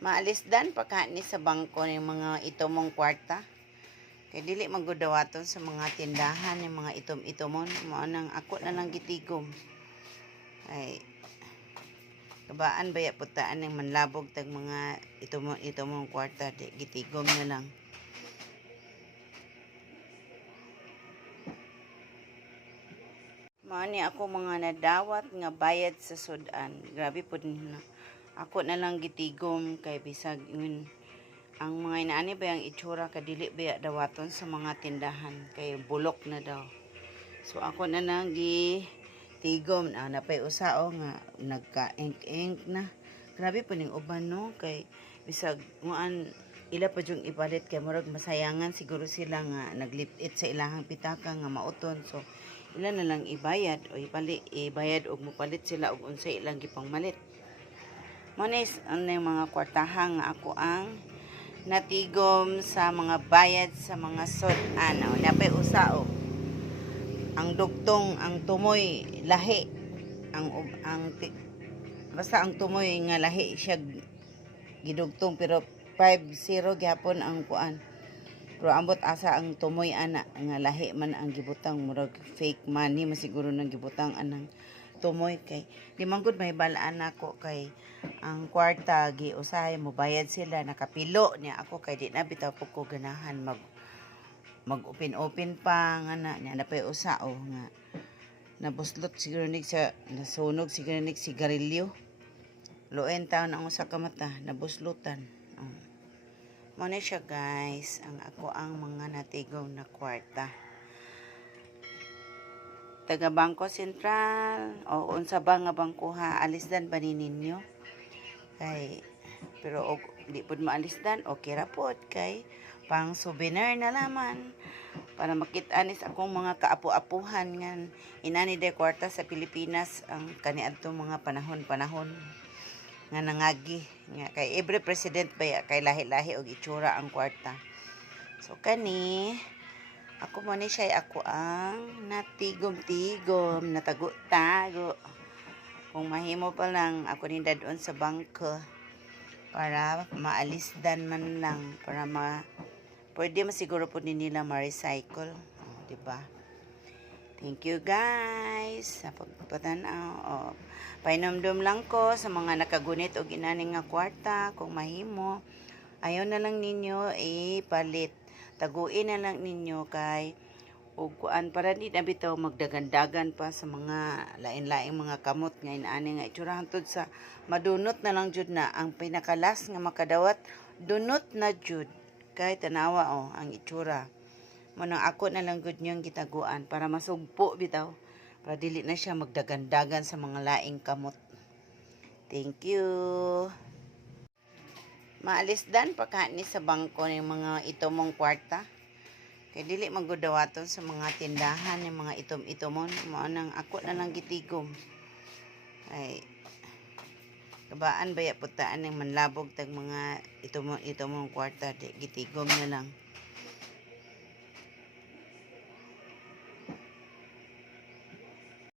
Maalis dan pagkaani sa bangko ng mga itomong kwarta. Kay dili magudawaton sa mga tindahan ng mga itom-itomon. Mao nang ako na lang gitigom. Ay kabaan baya putaan ng manlabog tag mga itomong kwarta, di gitigom na lang. Mao ni ako mga nadawat nga bayad sa sudan. Grabe pud na. Ako na lang gitigom kay bisag yun. Ang mga inaani ba yung itsura kadili ba dawaton sa mga tindahan kay bulok na daw. So ako na lang gitigom na napay usao nga nagka-ink na. Grabe po ning uban no kay bisag muan ila pa yung ipalit kay murag masayangan siguro sila nga naglipit sa ilahang pitaka nga mauton. So ila na lang ibayad o ibayad og mopalit sila og unsay ilang gipangmalit. Manis ang mga kwartahan nga ako ang natigom sa mga bayad sa mga sudan. Napay usao. Ang dugtong, ang tumoy lahi. Basta ang tumoy nga lahi siya gidugtong pero 5-0 gyapon ang kuan. Pero ambot asa ang tumoy ana nga lahi man ang gibutang murag fake money masiguro nang gibutang anang tumoy kay di man gud may balaan nako kay ang kwarta giusahay mo bayad sila nakapilo niya ako kay di na bitaw pud ko ganahan mag-open pa nga na napay usao nga nabuslot siguro nig sa nasunog siguro nig sigarilyo luen taon ang usa ka mata nabuslutan. Mo na siya guys ang ako ang mga natigong na kwarta. Taga Bangko Sentral o unsa ba nga bangkuha alisdan ba ni ninyo kay pero di pud maalisdan okay ra pod kay pang souvenir na laman para makita ni sa akong mga kaapu-apuhan nga inani de kwarta sa Pilipinas ang kaniadtong mga panahon nga nangagi nga kay every president ba kay lahi-lahi og itsura ang kwarta. So kani ako mo ni siya ako ang natigom-tigom, natago-tago. Kung mahimo pa lang ako ni dadon sa bangko para maalisdan man lang para pwede masiguro po nila ma-recycle, di ba? Thank you guys sa pagpatanaw. Painomdom lang ko sa mga nakagunit og inani nga kwarta kung mahimo. Ayaw na lang ninyo ipalit. Taguin na lang ninyo kay ug kuan para di na bitaw magdagandagan pa sa mga lain-laing mga kamot nga inaani nga itsura hangtod sa madunot na lang jud na ang pinakalas nga makadawat dunot na jud kay tanawa ang itsura. Manang ako na lang gud niyang gitaguan para masugpo bitaw para dili na siya magdagandagan sa mga laing kamot. Thank you. Maalis dan pagkaani sa bangko ng mga itomong kwarta. Kay dili magudawaton sa mga tindahan ng mga itom-itomon. Mao nang ako na lang gitigom. Ay kabaan baya putaan ng manlabog tag mga itomong kwarta, di gitigom na lang.